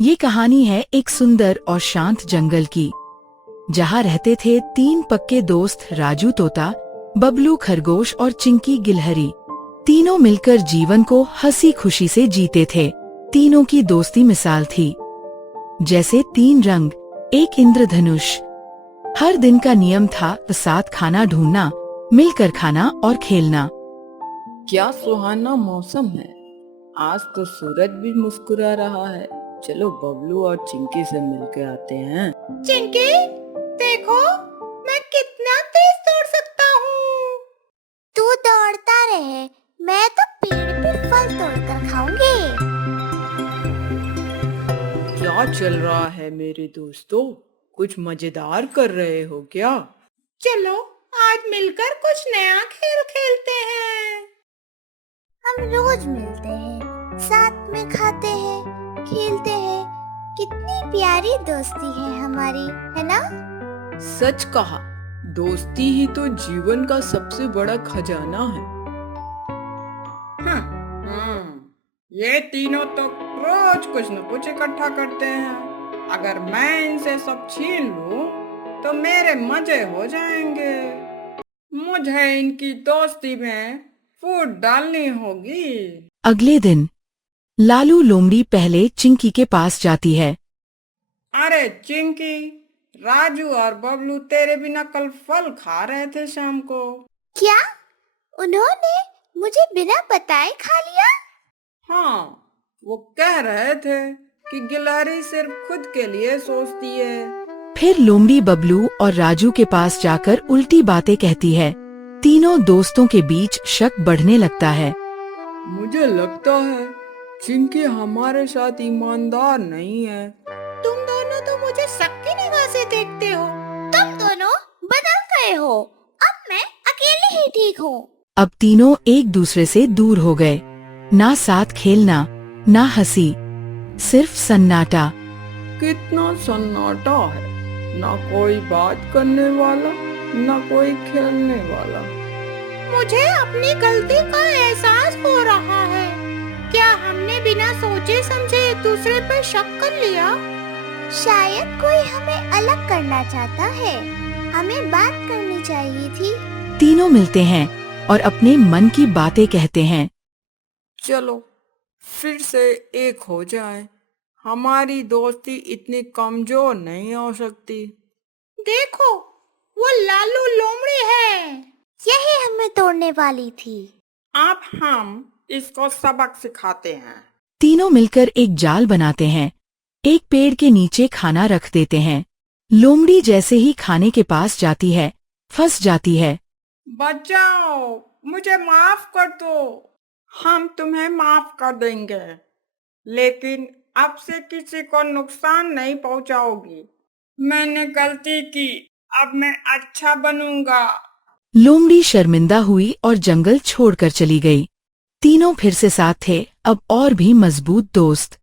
ये कहानी है एक सुंदर और शांत जंगल की, जहाँ रहते थे तीन पक्के दोस्त राजू तोता, बबलू खरगोश और चिंकी गिलहरी। तीनों मिलकर जीवन को हंसी खुशी से जीते थे। तीनों की दोस्ती मिसाल थी, जैसे तीन रंग, एक इंद्रधनुष। हर दिन का नियम था साथ खाना ढूंढना, मिलकर खाना और खेलना। क्या सुहाना मौसम है। आज तो सूरज भी मुस्कुरा रहा है। चलो बबलू और चिंकी से मिलके आते हैं। चिंकी, देखो मैं कितना तेज दौड़ सकता हूँ। तू दौड़ता रहे, मैं तो पेड़ पे फल तोड़कर खाऊंगी। क्या चल रहा है मेरे दोस्तों? कुछ मजेदार कर रहे हो क्या? चलो आज मिलकर कुछ नया खेल खेलते हैं। हम रोज मिलते हैं, साथ में खाते हैं, खेलते हैं। कितनी प्यारी दोस्ती है हमारी, है ना? सच कहा, दोस्ती ही तो जीवन का सबसे बड़ा खजाना है। ये तीनों तो रोज कुछ न कुछ इकट्ठा करते हैं। अगर मैं इनसे सब छीन लूं, तो मेरे मजे हो जाएंगे। मुझे इनकी दोस्ती में फूट डालनी होगी। अगले दिन लालू लोमड़ी पहले चिंकी के पास जाती है। अरे चिंकी, राजू और बबलू तेरे बिना कल फल खा रहे थे शाम को। क्या उन्होंने मुझे बिना बताए खा लिया? हाँ, वो कह रहे थे कि गिलहरी सिर्फ खुद के लिए सोचती है। फिर लोमड़ी बबलू और राजू के पास जाकर उल्टी बातें कहती है। तीनों दोस्तों के बीच शक बढ़ने लगता है। मुझे लगता है चिंकी हमारे साथ ईमानदार नहीं है। तुम दोनों तो मुझे शक की निगाह से देखते हो। तुम दोनों बदल गए हो। अब मैं अकेली ही ठीक हूँ। अब तीनों एक दूसरे से दूर हो गए। ना साथ खेलना, ना हंसी, सिर्फ सन्नाटा। कितना सन्नाटा है। ना कोई बात करने वाला, ना कोई खेलने वाला। मुझे अपनी गलती का एहसास हो रहा है। क्या हमने बिना सोचे समझे एक दूसरे पर शक कर लिया? शायद कोई हमें अलग करना चाहता है। हमें बात करनी चाहिए थी। तीनों मिलते हैं और अपने मन की बातें कहते हैं। चलो फिर से एक हो जाए। हमारी दोस्ती इतनी कमजोर नहीं हो सकती। देखो, वो लालू लोमड़ी है। यही हमें तोड़ने वाली थी। अब हम इसको सबक सिखाते हैं। तीनों मिलकर एक जाल बनाते हैं। एक पेड़ के नीचे खाना रख देते हैं। लोमड़ी जैसे ही खाने के पास जाती है, फंस जाती है। बचाओ, मुझे माफ कर दो। हम तुम्हें माफ कर देंगे, लेकिन अब से किसी को नुकसान नहीं पहुंचाओगी। मैंने गलती की, अब मैं अच्छा बनूंगा। लोमड़ी शर्मिंदा हुई और जंगल छोड़कर चली गई। तीनों फिर से साथ थे, अब और भी मजबूत दोस्त।